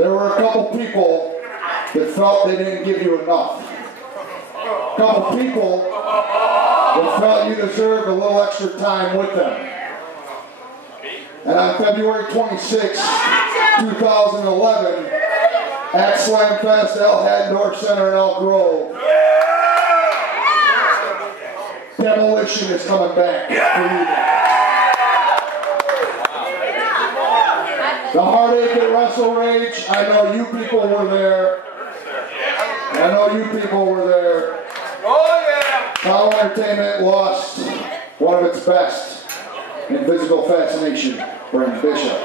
There were a couple people that felt they didn't give you enough. A couple people that felt you deserved a little extra time with them. And on February 26, 2011, at Slamfest, El Haddondorf Center in Elk Grove, Demolition is coming back for you. The Heartache at Wrestle Rage, I know you people were there. I know you people were there. Oh yeah! POWW Entertainment lost one of its best in physical fascination, Brent Bishop.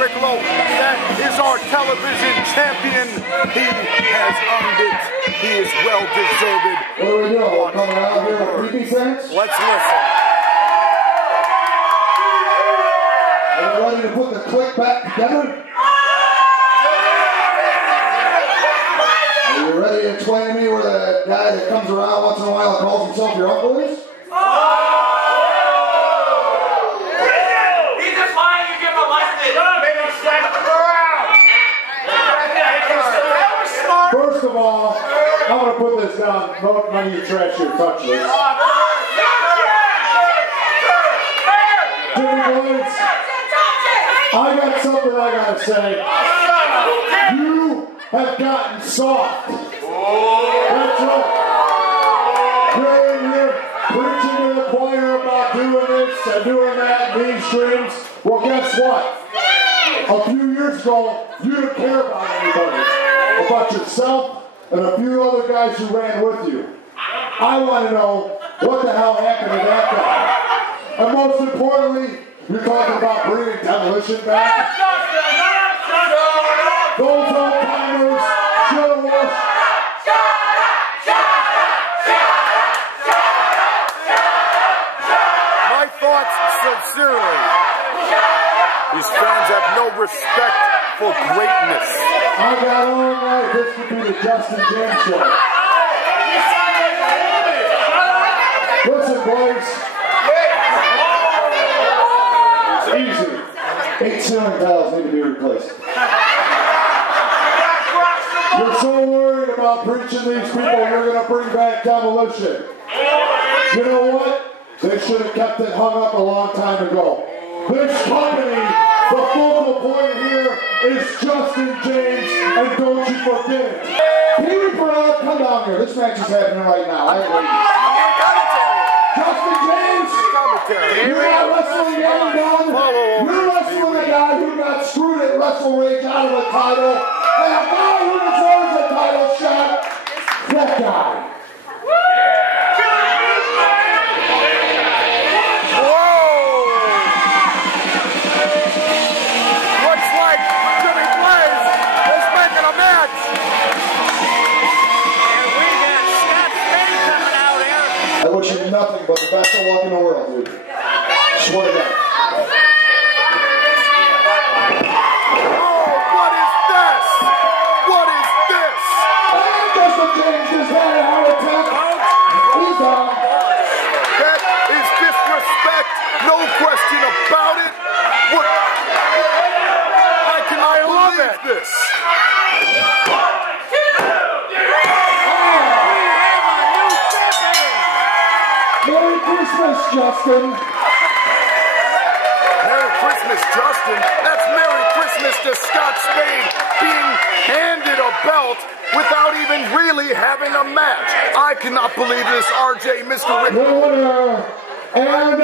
Ricolo, that is our television champion. He has earned it. He is well deserved. What do we do? We're coming out here with creepy sense? Let's listen. Are you ready to put the click back together? Are you ready to explain to me where the guy that comes around once in a while and calls himself your uncle is? First of all, I'm going to put this down. None of you trash your touch this. Jimmy Blades, I got something I got to say. You have gotten soft. That's right. You're in here preaching to the choir about doing this and doing that, mean streams. Well, guess what? A few years ago, you didn't care about anybody. About yourself and a few other guys who ran with you. I want to know what the hell happened to that guy. And most importantly, you're talking about bringing Demolition back. Those old timers should have watched. My thoughts sincerely. These fans have no respect for greatness. I got all night. This could be the Justin James show. Listen, boys. It's easy. 8 ceiling tiles need to be replaced. You're so worried about preaching these people, you're going to bring back Demolition. You know what? They should have kept it hung up a long time ago. This company, the focal point here is Justin James, and don't you forget it. Peter Brown, come down here. This match is happening right now. I agree. Justin James, you're not wrestling young gun. You're wrestling a guy who got screwed at Wrestle Rage out of the title, and a guy who deserves a title shot. That guy. I wish you nothing but the best of luck in the world, dude. Swear to God. Oh, what is this? What is this? And Justin James just had a heart attack. He's down. That is disrespect. No question about it. What? I love this. Merry Christmas, Justin. Merry Christmas, Justin. That's Merry Christmas to Scott Spade being handed a belt without even really having a match. I cannot believe this, RJ, Mr. Rick. The winner and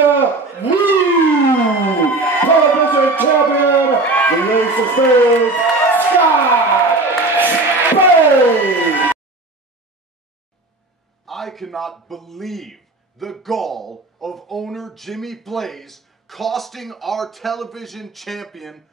new television champion, the Ace of Spades, Scott Spade. I cannot believe the gall of owner Jimmy Blaze costing our television champion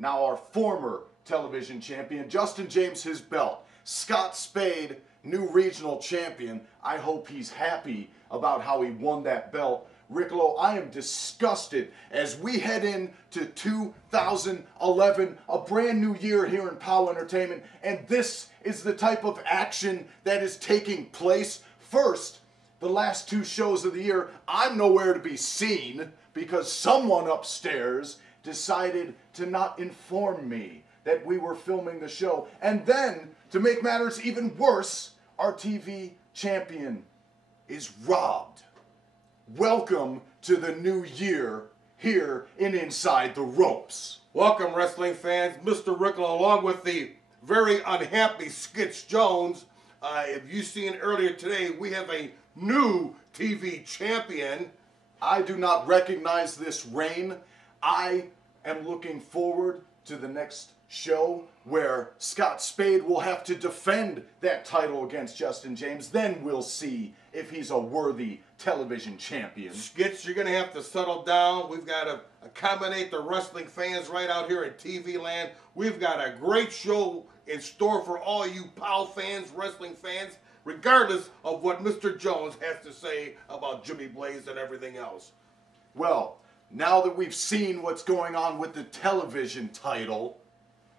now our former television champion, Justin James, his belt. Scott Spade, new regional champion. I hope he's happy about how he won that belt. Ricolo, I am disgusted as we head into 2011, a brand new year here in POWW Entertainment, and this is the type of action that is taking place. First, the last two shows of the year, I'm nowhere to be seen because someone upstairs decided to not inform me that we were filming the show. And then, to make matters even worse, our TV champion is robbed. Welcome to the new year here in Inside the Ropes. Welcome, wrestling fans. Mr. Ricolo, along with the very unhappy Skitz Jones. If you've seen earlier today, we have a new TV champion. I do not recognize this reign. I am looking forward to the next show where Scott Spade will have to defend that title against Justin James. Then we'll see if he's a worthy television champion. Skitz, you're going to have to settle down. We've got to accommodate the wrestling fans right out here in TV land. We've got a great show in store for all you POW fans, wrestling fans, regardless of what Mr. Jones has to say about Jimmy Blaze and everything else. Well, now that we've seen what's going on with the television title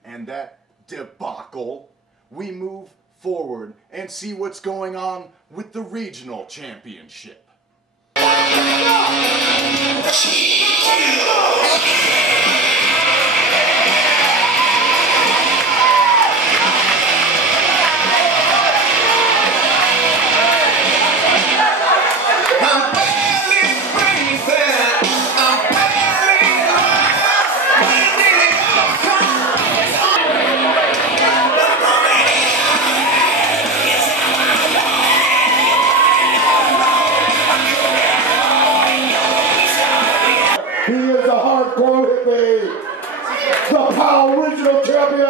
and that debacle, we move forward and see what's going on with the regional championship. The POWW Regional Champion,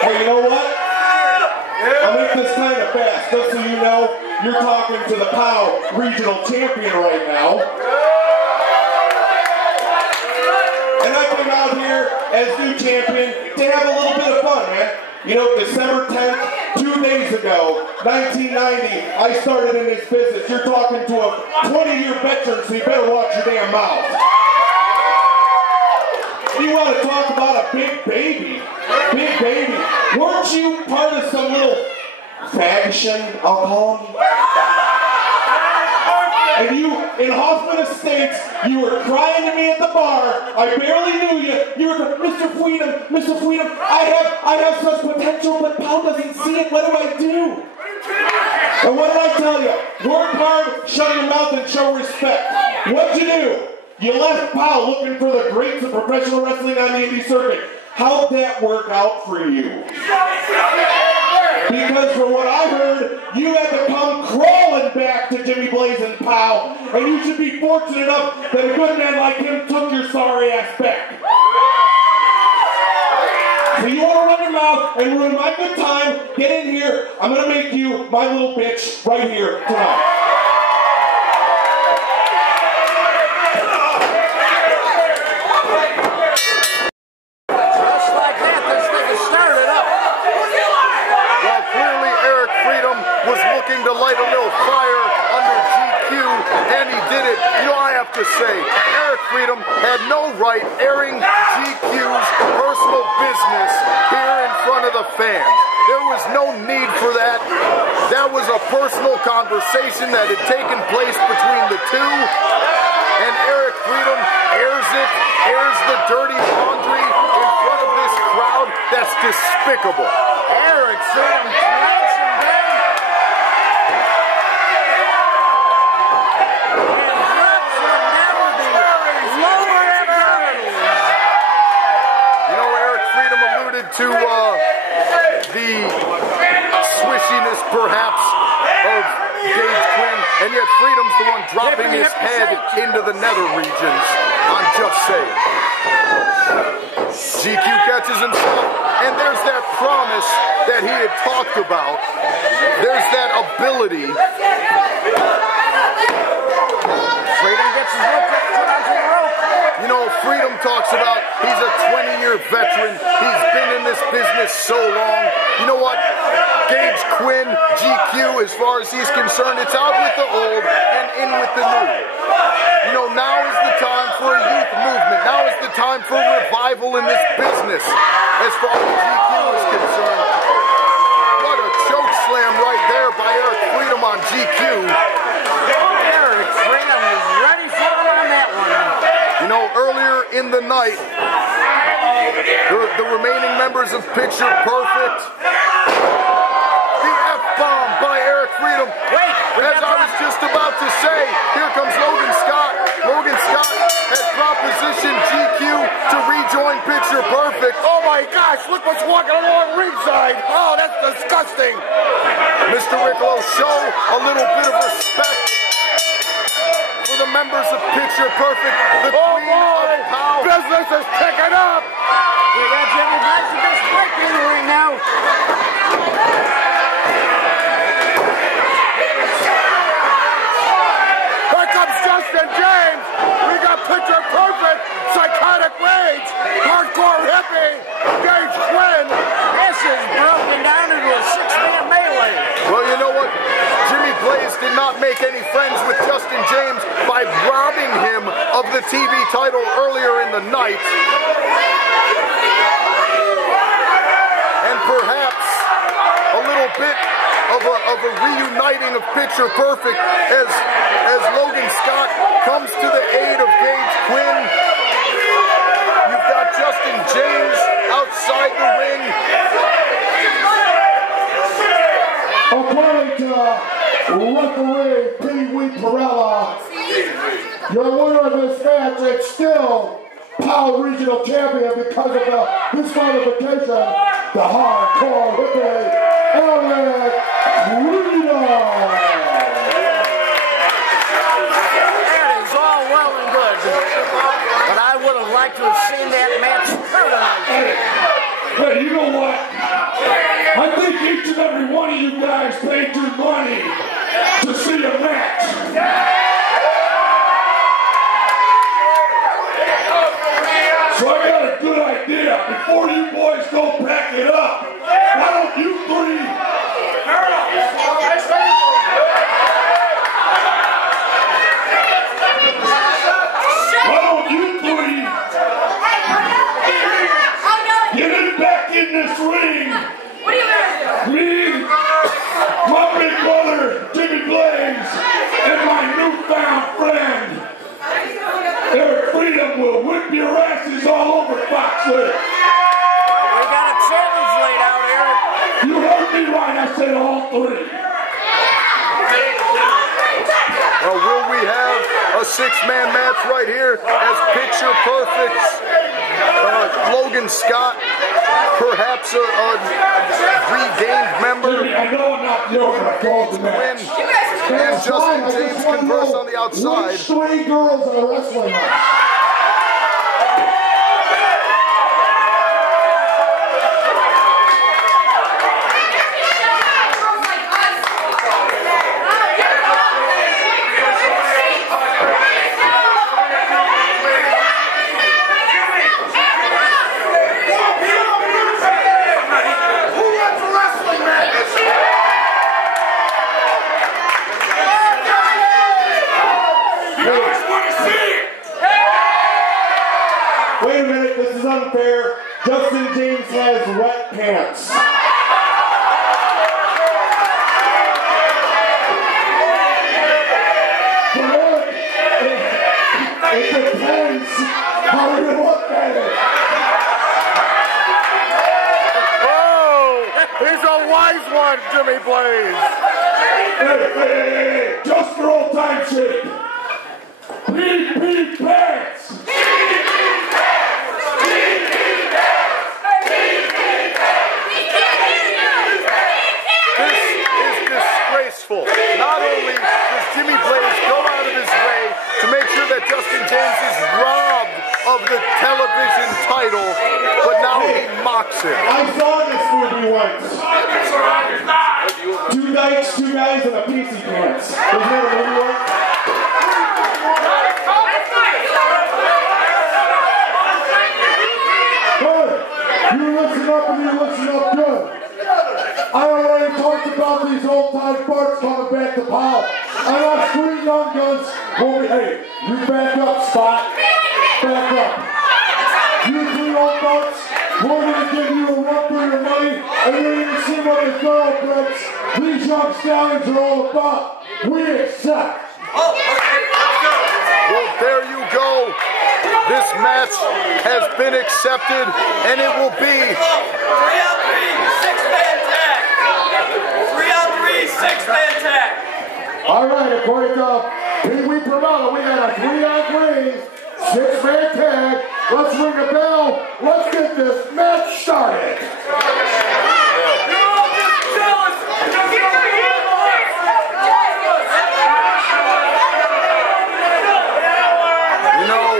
Hey, you know what? I'll make this kind of fast, just so you know, you're talking to the POWW Regional Champion right now. And I came out here as new champion to have a little bit of fun, man. You know, December 10th, 2 days ago, 1990, I started in this business. You're talking to a 20-year veteran, so you better watch your damn mouth. You want to talk about a big baby? Big baby. Weren't you part of some little faction, I'll call them? And you, in Hoffman Estates, you were crying to me at the bar. I barely knew you. You were going, Mr. Freedom, I have such potential, but POWW doesn't see it. What do I do? And what did I tell you? Work hard, shut your mouth, and show respect. What'd you do? You left POWW looking for the greats of professional wrestling on the indie circuit. How'd that work out for you? Because from what I heard, you had to come crawling back to Jimmy Blaze and POWW, and you should be fortunate enough that a good man like him took your sorry ass back. So you want to run your mouth and ruin my good time? Get in here. I'm going to make you my little bitch right here tonight. To light a little fire under GQ, and he did it. You know, I have to say, Eric Freedom had no right airing GQ's personal business here in front of the fans. There was no need for that. That was a personal conversation that had taken place between the two, and Eric Freedom airs the dirty laundry in front of this crowd. That's despicable. Eric Freedom cracks him down. To the swishiness, perhaps, of Gage Quinn, and yet Freedom's the one dropping his head into the nether regions. I'm just saying. promise that he had talked about. There's that ability. Freedom gets his rope put onto the rope. You know, Freedom talks about he's a 20-year veteran. He's been in this business so long. You know what? Gage Quinn, GQ, as far as he's concerned, it's out with the old and in with the new. You know, now is the time for a youth movement. Now is the time for revival in this business, as far as GQ is concerned. What a choke slam right there by Eric Freedom on GQ. Eric Freedom is ready for him on that one. You know, earlier in the night, the remaining members of Picture Perfect, the F-bomb by Eric Freedom. Wait, as I was just about to say, here comes Logan Scott. Logan Scott has propositioned GQ to rejoin Picture Perfect. Oh my gosh, look what's walking along ringside. Oh, that's disgusting. Mr. Ricolo, show a little bit of respect for the members of Picture Perfect, the Queen of Pow. Business is picking up. We got Jimmy Blaze and this break in the ring now. Here comes Justin James. We got Picture Perfect, Psychotic Rage, Hardcore Hippie, Gage Quinn. This is broken down into a six-man melee. Well, you know what? Jimmy Blaze did not make any friends with Justin James by robbing him of the TV title earlier in the night. And perhaps a little bit of a reuniting of Picture Perfect as Logan Scott comes to the aid of Gage Quinn. You've got Justin James outside the ring. According to referee Pee Wee Perella, your winner of this match is still POWW Regional Champion because of the disqualification, the Hardcore Hippie, Eric Freedom. That is all well and good, but I would have liked to have seen that match through tonight. Hey, you know what? I think each and every one of you guys paid your money to see a match. So I got a good idea. Before you boys go pack it up, why don't you three... Why don't you three get it back in this ring? Me, my big brother, Jimmy Blaze, and my newfound friend, Eric Freedom will whip your asses all over Foxwood. Well, we got a challenge laid out here. You heard me right, I said all three. Well, will we have a six-man match right here as Picture Perfect's Logan Scott, perhaps a regained member, I know I'm not joking, I called the match. and Justin James converse on the outside. Which three girls in a wrestling match? Wait a minute, this is unfair. Justin James has wet pants. It depends how you look at it. Oh, he's a wise one, Jimmy Blaze. Hey, just for old time's sake. PP pants. Disgraceful. Not only does Jimmy Blaze go out of his way to make sure that Justin James is robbed of the television title, but now he mocks it. I saw this movie once. 2 nights, 2 guys, and a PC pants. Isn't that a movie once? Good. You listen up and you listen up good. I already talked about these old-time farts coming back to power. And our 3 young guns will be, hey, you back up, Spot. Back up. You 3 old farts, we're going to give you a run for your money, and you're going to see what the thoroughbreds, these young stallions are all about. We accept. Well, there you go. This match has been accepted, and it will be 3 on 3, 6-man tag. 3 on 3, 6-man tag. All right, according to Pee Wee Promoter, we got a 3 on 3, 6-man tag. Let's ring a bell. Let's get this match started. You're all just jealous. You know,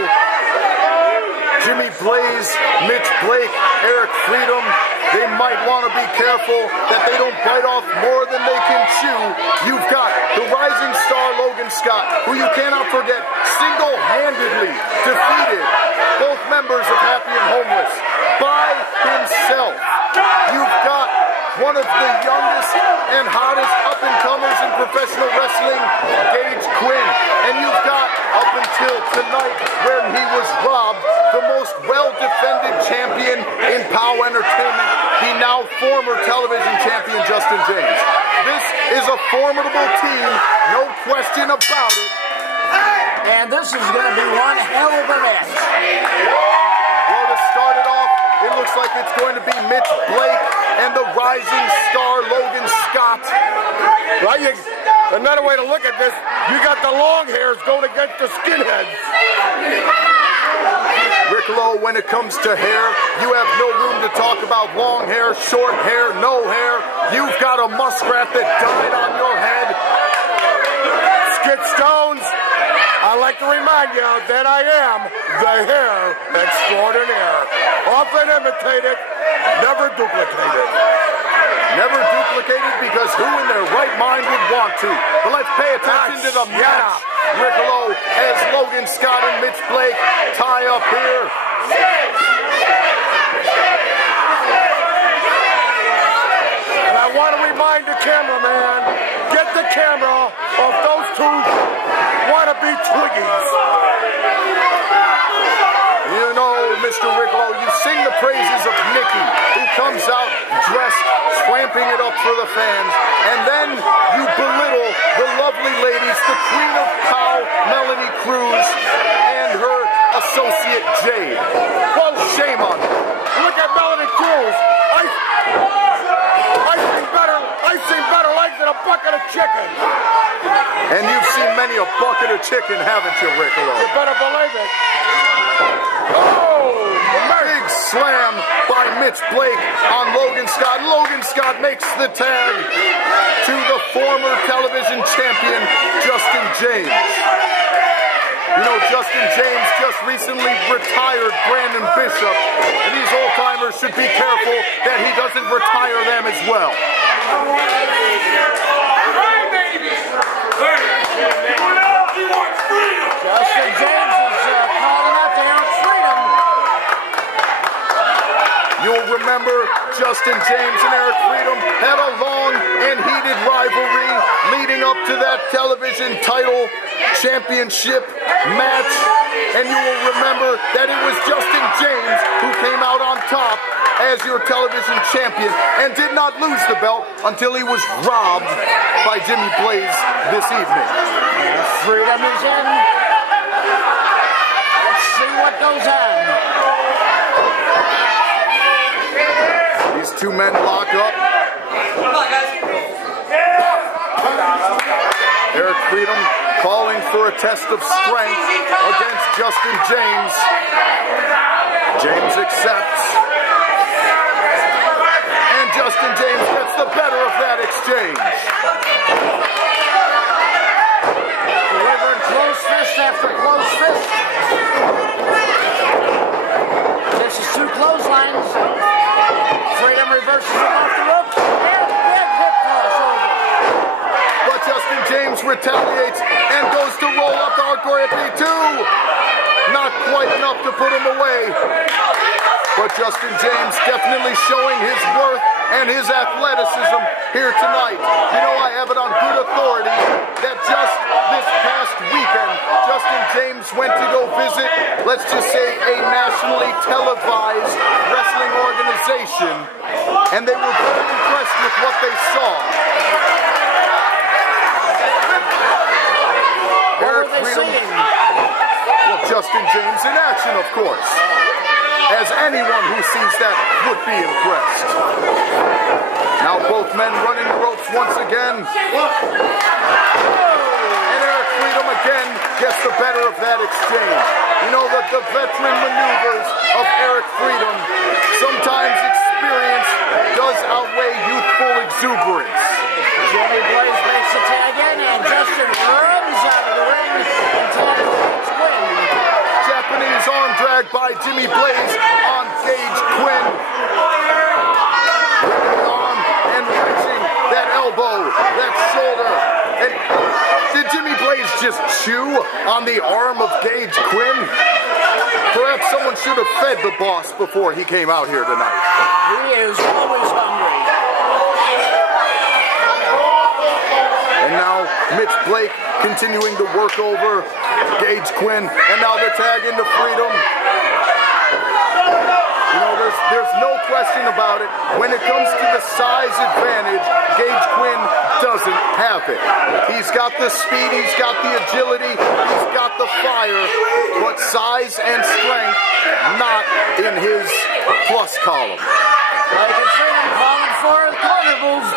Jimmy Blaze, Mitch Blake, Eric Freedom, they might want to be careful that they don't bite off more than they can chew. You've got the rising star Logan Scott, who you cannot forget single-handedly defeated both members of Happy and Homeless by himself. You've got one of the youngest and hottest up-and-comers in professional wrestling, Gage Quinn. And you've got, up until tonight, when he was robbed, the most well-defended champion in POW Entertainment, the now former television champion, Justin James. This is a formidable team, no question about it. And this is going to be one hell of a match. Well, to start it off, it looks like it's going to be Mitch Blake and the rising star Logan Scott. Well, another way to look at this, you got the long hairs going against the skinheads. Ricolo, when it comes to hair, you have no room to talk about long hair, short hair, no hair. You've got a muskrat that died on your head. Skitz Stones, I'd like to remind you that I am the hair extraordinaire. Often imitated, never duplicated. Never duplicated because who in their right mind would want to? But let's pay attention to the match. Ricolo as Logan Scott and Mitch Blake tie up here. And I want to remind the cameraman, get the camera off those 2 wannabe Twiggies. You know, Mr. Ricolo, you sing the praises of Nikki, who comes out dressed, swamping it up for the fans, and then you belittle the lovely ladies, the queen of POW, Melanie Cruz, and her associate Jade. Well, shame on you. Look at Melanie Cruz. I've seen better legs than a bucket of chicken. And you've seen many a bucket of chicken, haven't you, Ricolo? You better believe it. Oh, big slam by Mitch Blake on Logan Scott. Logan Scott makes the tag to the former television champion, Justin James. You know, Justin James just recently retired Brandon Bishop, and these old-timers should be careful that he doesn't retire them as well. Justin James is calling out to Eric Freedom. You'll remember Justin James and Eric Freedom had a long and heated rivalry leading up to that television title championship match. And you will remember that it was Justin James who came out on top as your television champion and did not lose the belt until he was robbed by Jimmy Blaze this evening. Freedom is in. Let's see what goes on. These 2 men lock up. Eric Freedom calling for a test of strength against Justin James. James accepts. And Justin James gets the better of that exchange. Delivering close fist after close fist. hands. Freedom reverses him off the ropes. And big hip toss over. But Justin James retaliates and goes to roll up the hardcore AP2. Not quite enough to put him away. But Justin James definitely showing his worth and his athleticism here tonight. You know, I have it on good authority that just this past weekend, Justin James went to go visit, let's just say, a nationally televised wrestling organization, and they were very impressed with what they saw. What were they seeing? Well, Justin James in action, of course. As anyone who sees that would be impressed. Now both men running the ropes once again. And Eric Freedom again gets the better of that exchange. You know that the veteran maneuvers of Eric Freedom, sometimes experience does outweigh youthful exuberance. Jimmy Blaze makes the tag in, and Justin runs out of the ring and tags Gage Quinn. Japanese arm drag by Jimmy Blaze on Gage Quinn. Ripping the arm and wrenching that elbow, that shoulder. And did Jimmy Blaze just chew on the arm of Gage Quinn? Perhaps someone should have fed the boss before he came out here tonight. He is always hungry. And now Mitch Blake continuing to work over Gage Quinn, and now the tag into Freedom. You know, there's no question about it. When it comes to the size advantage, Gage Quinn doesn't have it. He's got the speed, he's got the agility, he's got the fire, but size and strength not in his plus column. Like I said, I'm calling for a corner move.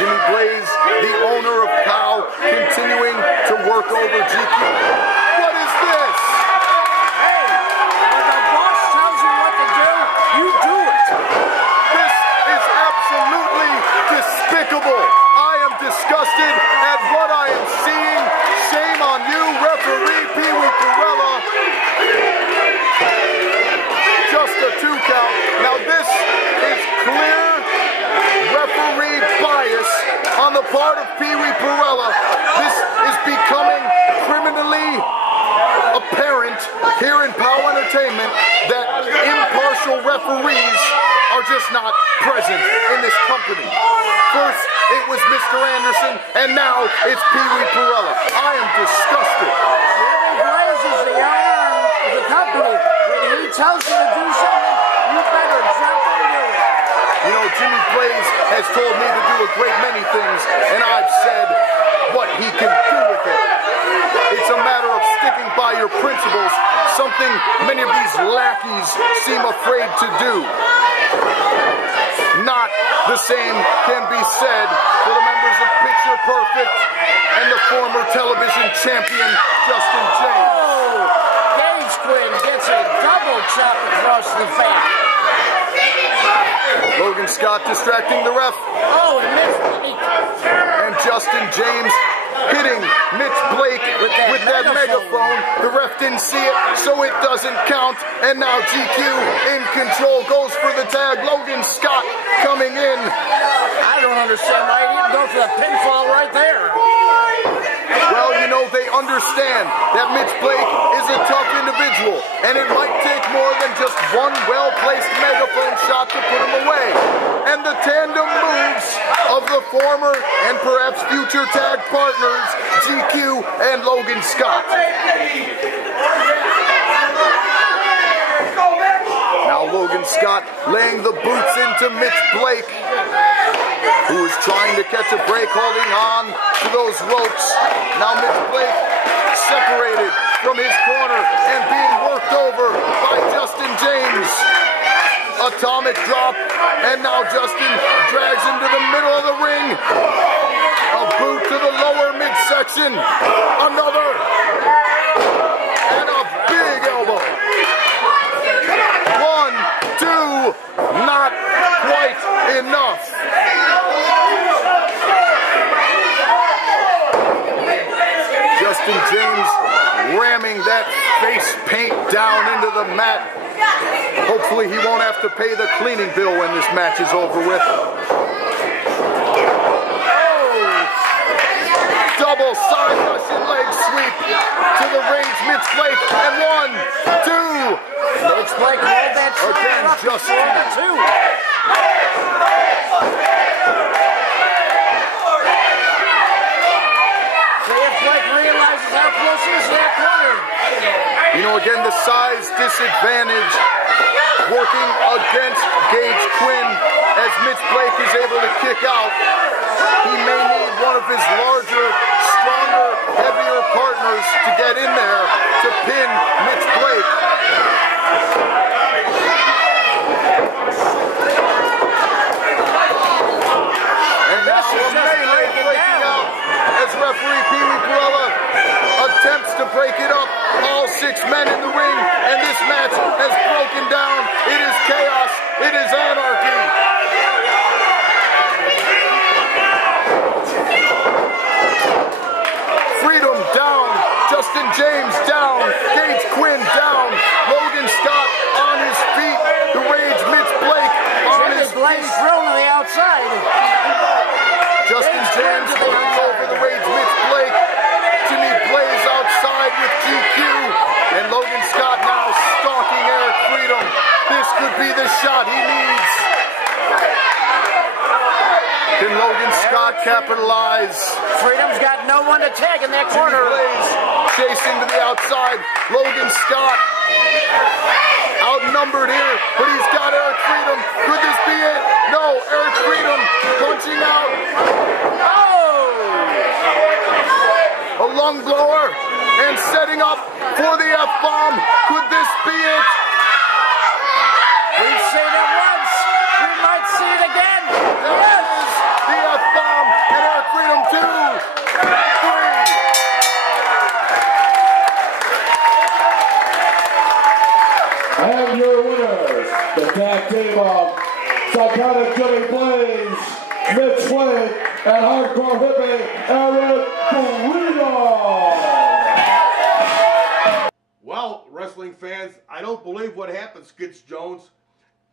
Jimmy Blaze, the owner of POW, continuing to work over GQ. What is this? Hey, when the boss tells you what to do, you do it. This is absolutely despicable. I am disgusted at what I am seeing. Shame on you, referee Pee Wee Perella. Just a 2 count. Now this is clear referee bias on the part of Pee Wee Perella. This is becoming criminally apparent here in POW Entertainment that impartial referees are just not present in this company. First, it was Mr. Anderson, and now it's Pee Wee Perella. I am disgusted. Jimmy Blaze is the owner of the company. When he tells you to do something, you better jump and do it. You know, Jimmy Blaze has told me to do a great many things, and I've said what he can do with it. It's a matter of sticking by your principles, something many of these lackeys seem afraid to do. Not the same can be said for the members of Picture Perfect and the former television champion, Justin James. Oh, Gage Quinn gets a double chop across the face. Logan Scott distracting the ref. Oh, and Mitch Blake. And Justin James hitting Mitch Blake with that megaphone. The ref didn't see it, so it doesn't count. And now GQ in control goes for the tag. Logan Scott coming in. I don't understand why he didn't go for the pinfall right there. Well, you know, they understand that Mitch Blake is a tough individual, and it might take more than just one well-placed megaphone shot to put him away. And the tandem moves of the former and perhaps future tag partners, GQ and Logan Scott. Now Logan Scott laying the boots into Mitch Blake, who is trying to catch a break, holding on to those ropes. Now Mitch Blake separated from his corner and being worked over by Justin James. Atomic drop, and now Justin drags him to the middle of the ring. A boot to the lower midsection. Another. And a big elbow. 1, 2, not quite enough. Justin James ramming that face paint down into the mat. Hopefully he won't have to pay the cleaning bill when this match is over with. Double side Russian leg sweep to the Rage Mitch Blake, and 1, 2. Mitch Blake rolled that again, just 2. Blake realizes how close he is to that corner. You know, again, the size disadvantage working against Gage Quinn as Mitch Blake is able to kick out. He may need one of his larger, stronger, heavier partners to get in there to pin Mitch Blake. And now Melee breaking out as referee Pee Wee Perella attempts to break it up. All 6 men in the ring, and this match has broken down. It is chaos. It is anarchy. Freedom down. Justin James down. Gage Quinn down. Logan Scott on his feet. The Rage Mitch Blake on his feet. Thrown to the outside. Justin James turns over the Rage Mitch Blake. Jimmy Blaze outside with GQ. And Logan Scott now stalking Eric Freedom. This could be the shot he needs. Can Logan Scott capitalize? Freedom's got no one to tag in that corner. Jimmy Blaze chasing to the outside. Logan Scott outnumbered here, but he's got Eric Freedom. Could this be it? No, Eric Freedom punching out. A lung blower and setting up for the F-bomb. Could this be it? We've seen it once. We might see it again. There is the F-bomb and Eric Freedom 2, 3. And your winners, the tag team of Psychotic Jimmy Blaze, Mitch Blake, and Hardcore Hippie Eric Freedom. Well, wrestling fans, I don't believe what happened, Skitz Jones.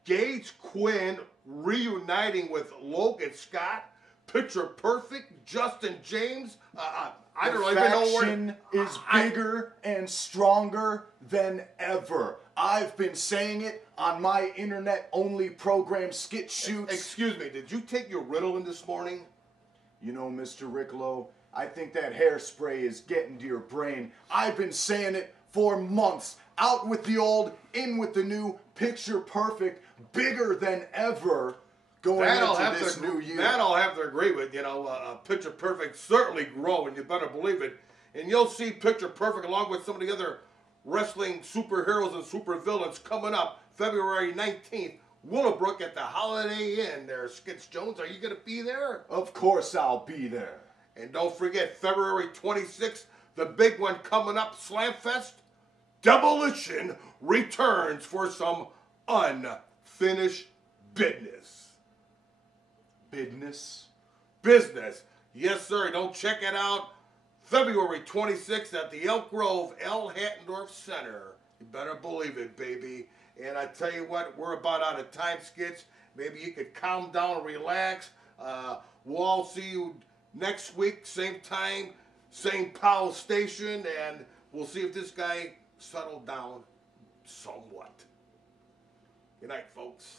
Gage Quinn reuniting with Logan Scott, Picture Perfect, Justin James. I don't even know where. The faction is bigger and stronger than ever. I've been saying it on my internet-only program, Skit Shoots. Excuse me, did you take your Ritalin this morning? You know, Mr. Ricolo, I think that hairspray is getting to your brain. I've been saying it for months. Out with the old, in with the new, Picture Perfect, bigger than ever going into this new year. That I'll have to agree with. You know, Picture Perfect certainly growing, you better believe it. And you'll see Picture Perfect along with some of the other wrestling superheroes and supervillains coming up February 19th. Willowbrook at the Holiday Inn there. Skitz Jones, are you going to be there? Of course I'll be there. And don't forget, February 26th, the big one coming up, Slamfest. Demolition returns for some unfinished business. Business. Yes, sir. Don't check it out. February 26th at the Elk Grove L. Hattendorf Center. You better believe it, baby. And I tell you what, we're about out of time, Skitz. Maybe you could calm down and relax. We'll all see you next week, same time, same POWW station, and we'll see if this guy settled down somewhat. Good night, folks.